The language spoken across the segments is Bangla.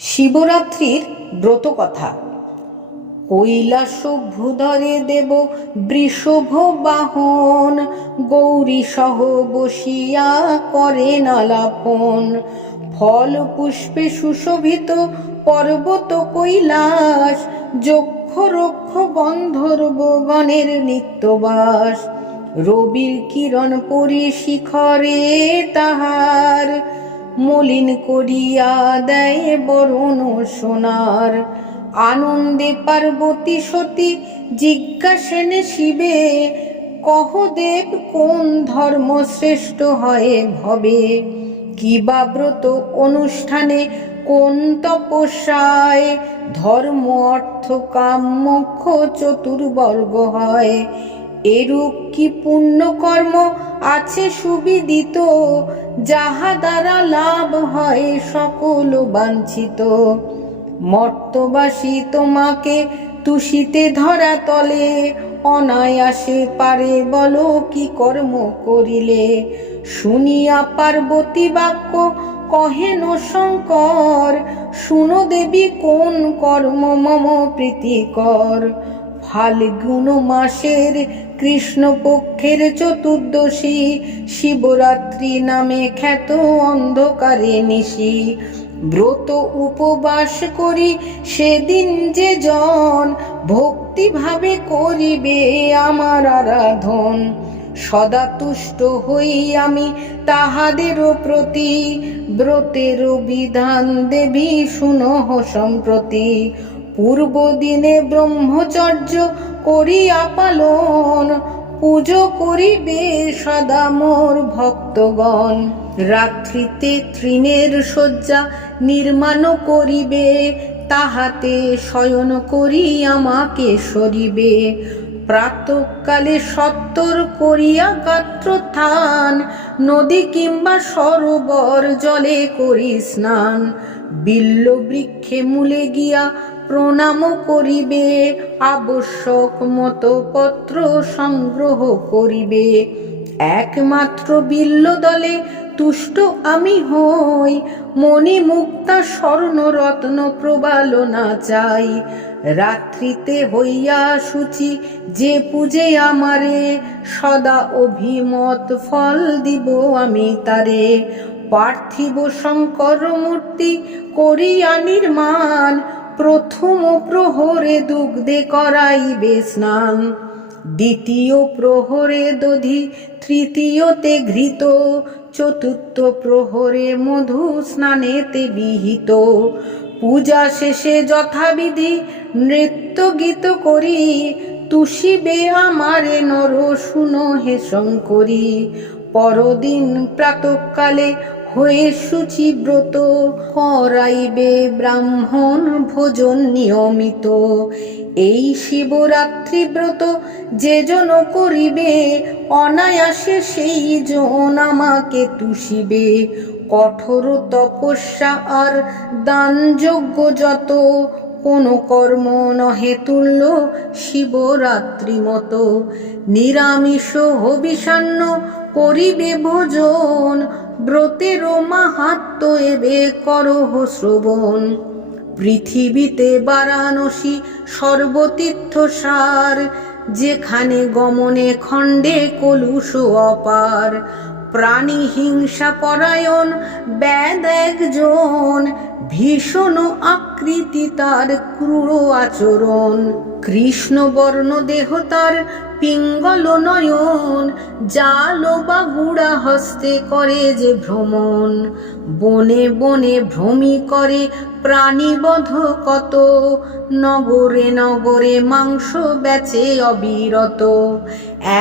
শিবরাত্রির ব্রতকথা। কৈলাস ভূধরে দেব বৃষভ বাহন গৌরী সহ বসিয়া করে নালাপন। ফল পুষ্পে সুশোভিত পর্বত কৈলাস যক্ষ রক্ষ গন্ধর্ব গণের নিত্যবাস। রবির কিরণ পরি শিখরে তাহার মলিন করিয়া দেয় বরণ সোনার। আনন্দে পার্বতী সতী জিজ্ঞাসেন, শিবে, কহ দেব, কোন ধর্ম শ্রেষ্ঠ হয় ভবে? কিবা ব্রত অনুষ্ঠানে কোন তপস্যায়? ধর্ম, অর্থ কাম চতুর্বর্গ হয়। এরূপ কি পুণ্যকর্ম আছে সুবিদিত? যাহা দ্বারা লাভ হয় সকল বাঞ্ছিত। মর্তবাসী তোমাকে তুষিতে ধরা তলে, অনায়াসে পারে বলো কি কর্ম করিলে? শুনিয়া পার্বতী বাক্য কহেন শঙ্কর, শুনো দেবী, কোন কর্ম মম প্রীতিকর? ফাল্গুন মাসের কৃষ্ণপক্ষের চতুর্দশী শিবরাত্রি নামে খ্যাত অন্ধকারে নিশি। ব্রত উপবাস করি সেদিন যে জন, ভক্তিভাবে করিবে আমার আরাধন। সদা তুষ্ট হই আমি তাহাদেরও প্রতি ব্রতেরও বিধান দেবী শুনহ সম্প্রতি। পূর্ব দিনে ব্রহ্মচর্য করিয়া পালন, পুজো করিবে সদা মোর ভক্তগণ। রাত্রিতে তৃণের শয্যা নির্মাণ করিবে, তাহাতে শয়ন করি আমাকে সরিবে। প্রাতকালে সত্তর করিয়া গাত্র থান নদী কিংবা সরোবর জলে করি স্নান। বিল্ল বৃক্ষে মূলে গিয়া প্রণাম করিবে। আবশ্যক মতো পত্র সংগ্রহ করিবে। একমাত্র বিল্ল দলে তুষ্ট আমি হই। মণি মুক্তা স্বর্ণ রত্ন প্রবালনা চাই। রাত্রিতে হইয়া সূচি যে পূজে আমারে, সদা অভিমত ফল দিব আমি তারে। পার্থিব শঙ্কর মূর্তি করিয়া নির্মাণ, প্রথম প্রহরে দুগ্ধে করাইবে স্নান। দ্বিতীয় প্রহরে দধি, তৃতীয়তে ঘৃত, চতুর্থ প্রহরে মধু স্নানেতে বিহিত। পূজা শেষে যথাবিধি নৃত্য গীত করি, তুষিবে আমারে নর শুনো হে শঙ্করী। পরদিন প্রাতকালে হয়ে সূচি ব্রত করাইবে ব্রাহ্মণ ভোজন নিয়মিত। এই শিবরাত্রি ব্রত যে জন করিবে, অনায়াসে সেই জন আমাকে তুষিবে। কঠোর তপস্যা আর দানযোগ্য যত, কোনো কর্ম নহে তুল্য শিবরাত্রি মতো। নিরামিষ হবিষান্ন করিবে ভোজন ব্রতেরও মাহাত্ম এবে শ্রবণ। পৃথিবীতে বারাণসী সর্বতীর্থ সার যেখানে গমনে খণ্ডে কলুষ অপার। প্রাণী হিংসা পরায়ণ ব্যাদ একজন, ভীষণ আকৃতি তার ক্রূর আচরণ। কৃষ্ণবর্ণ দেহ তার পিঙ্গল নয়ন জাল বা গুড়া হস্তে করে যে ভ্রমণ। বনে বনে ভ্রমি করে প্রাণীবধ কত, নগরে নগরে মাংস বেচে অবিরত।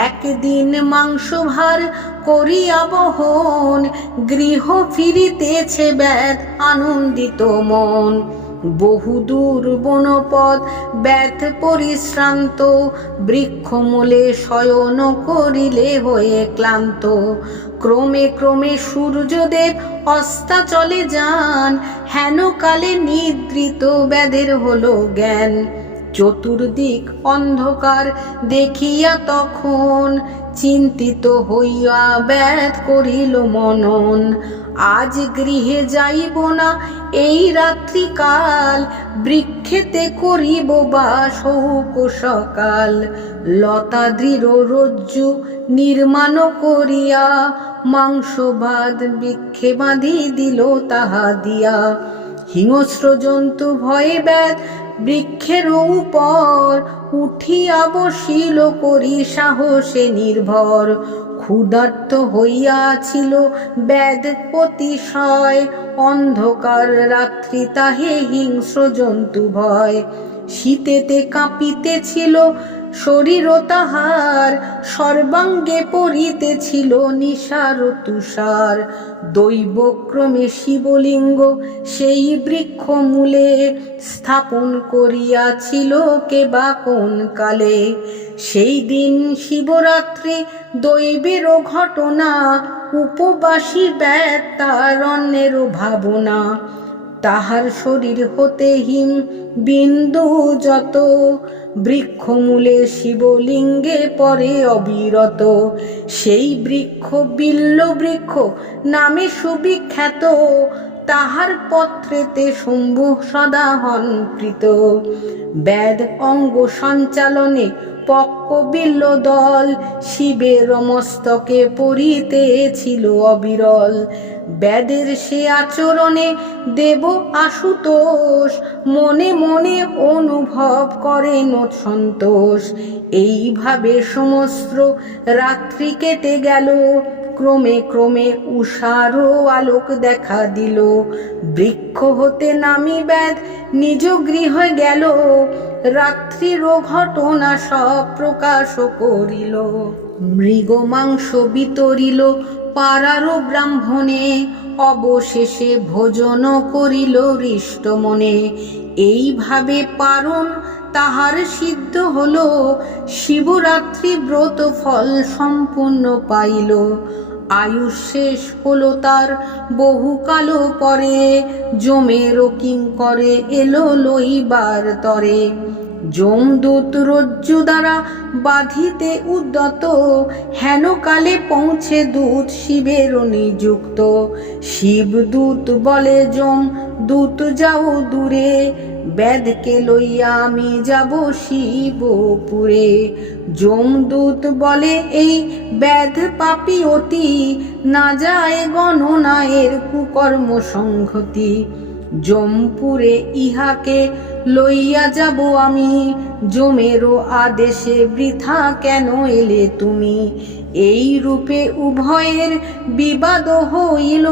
একদিন মাংস ভার করিয়া বহন, গৃহ ফিরিতেছে ব্যাধ আনন্দিত মন। বহুদূর বনপদ ব্যথ পরিশ্রান্ত, বৃক্ষমূলে শয়ন করিলে হয়ে ক্লান্ত। ক্রমে ক্রমে সূর্যদেব অস্তাচলে যান হেন কালে নিদ্রিত ব্যাধের হলো জ্ঞান। চতুর্দিক অন্ধকার দেখিয়া তখন চিন্তিত হইয়া ব্যাধ করিল মনন। আজ গৃহে যাইব না, এই রাত্রিকাল। বৃক্ষেতে করিব বাস হৌক সকাল। লতা দৃঢ় রজ্জু নির্মাণ করিয়া মাংস ভাত বৃক্ষে বাঁধি দিল তাহা দিয়া। হিংস্র জন্তু ভয়ে ব্যাধ, বৃক্ষের উপর উঠিয়া বসিল করি সাহসে নির্ভর। ক্ষুধার্ত হইয়াছিল ব্যাধ অতিশয়। অন্ধকার রাত্রি তাহে হিংস্র জন্তু ভয়। শীতেতে কাঁপিতেছিল শরীর তাহার সর্বাঙ্গে পড়িতেছিল নিশার তুষার দৈবক্রমে শিবলিঙ্গ সেই বৃক্ষ মূলে স্থাপন করিয়াছিল কে বা কোন কালে। সেই দিন শিবরাত্রি দৈবের ঘটনা, উপবাসী ব্যাগ তার অন্যেরও ভাবনা। তাহার শরীর হতে হিম বিন্দু যত বৃক্ষমূলে শিবলিঙ্গে পরে অবিরত। সেই বৃক্ষ বিল্ল বৃক্ষ নামে সুবিখ্যাত। তাহার পত্রেতে শম্ভু সদা হন প্রীত ব্যাদ অঙ্গ সঞ্চালনে পক্ক বিল্ল দল শিবের মস্তকে পড়িতেছিল অবিরল। ব্যাদের সে আচরণে দেব আশুতোষ, মনে মনে অনুভব করেন সন্তোষ। এইভাবে সমস্ত রাত্রি কেটে গেল। ক্রমে ক্রমে উষারও আলোক দেখা দিল। বৃক্ষ হতে নামি ব্যাধ, নিজ গৃহে গেল। রাত্রির ঘটনা সব প্রকাশ করিল। মৃগ মাংস বিতরিল পাড়ারও ব্রাহ্মণে। অবশেষে ভোজন করিল হৃষ্ট মনে। এইভাবে পারণ তাহার সিদ্ধ হল। শিবরাত্রি ব্রত ফল সম্পূর্ণ পাইল। আয়ুষ শেষ হলো তার বহুকালো পরে। জমের কিং করে এলো লইবার তরে। যমদূত রজ্জু দ্বারা বাঁধিতে উদ্যত হেন কালে পৌঁছে দূত শিবের নিযুক্ত। শিবদূত বলে, যম দূত, যাও দূরে, বেদকে লইয়া আমি যাব শিবপুরে। যমদূত বলে, এই ব্যাধ পাপি অতি, না যায় গণনায়ের কুকর্ম সংহতি। জমপুরে ইহাকে লইয়া যাব আমি। জমেরও আদেশে বৃথা কেন এলে তুমি? এই রূপে উভয়ের বিবাদ হইল।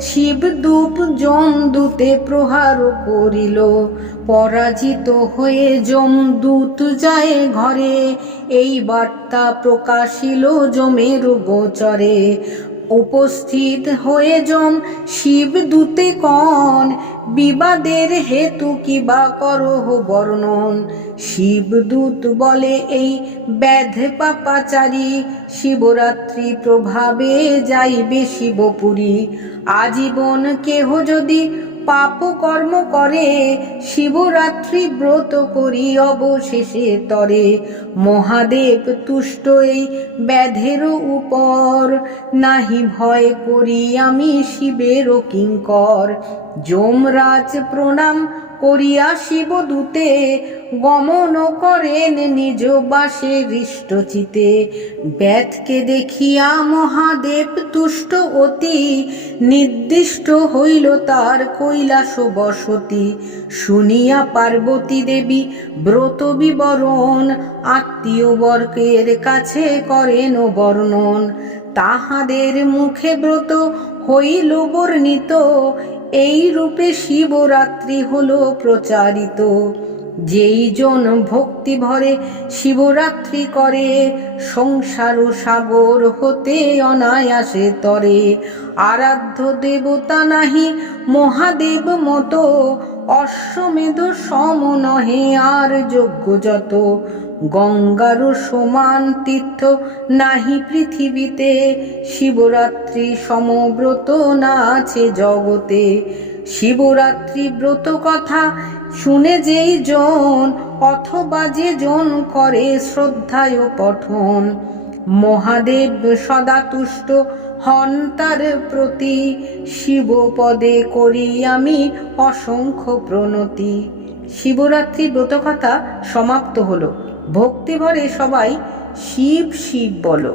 শিবদূপ জমদূতে প্রহার করিল। পরাজিত হয়ে জমদূত যায় ঘরে। এই বার্তা প্রকাশিল জমের গোচরে। উপস্থিত হয়ে জম শিবদূতে কন, বিবাদের হেতু কি বা করহ বর্ণন? শিব দূত বলে এই ব্যাধ পাপাচারী, শিবরাত্রি প্রভাবে যাইবে শিবপুরী। আজীবন কেহ যদি পাপ কর্ম করে, শিবরাত্রি ব্রত করি অবশেষে তরে। মহাদেব তুষ্ট এই ব্যাধের উপর, নাহি ভয় করি আমি শিবের কিঙ্কর। যমরাজ প্রণাম করিয়া শিবদূতে গমন করেন নিজ বাসে হৃষ্টচিতে ব্যাধকে দেখিয়া মহাদেব তুষ্ট অতি, নির্দিষ্ট হইল তার কৈলাস বসতি। শুনিয়া পার্বতী দেবী ব্রত বিবরণ আত্মীয় বর্গের কাছে করেন বর্ণন। তাহাদের মুখে ব্রত হইল বর্ণিত এই রূপে শিবরাত্রি হলো প্রচারিত। যেই জন ভক্তি ভরে শিবরাত্রি করে, সংসার ও সাগর হতে অনায়াসে তরে। আরাধ্য দেবতা নাহি, মহাদেব মতো, অশ্বমেধ সম নহে আর যোগ্য যত। গঙ্গার সমান তীর্থ নাহি পৃথিবীতে। শিবরাত্রি সমব্রত না আছে জগতে। শিবরাত্রি ব্রত কথা শুনে যেই জন অথবা যে জন করে শ্রদ্ধায় পঠন। মহাদেব সদা তুষ্ট, হন তার প্রতি। শিবপদে করি আমি অসংখ্য প্রণতি। শিবরাত্রি ব্রতকথা সমাপ্ত হলো। ভক্তিভরে সবাই শিব শিব বলো।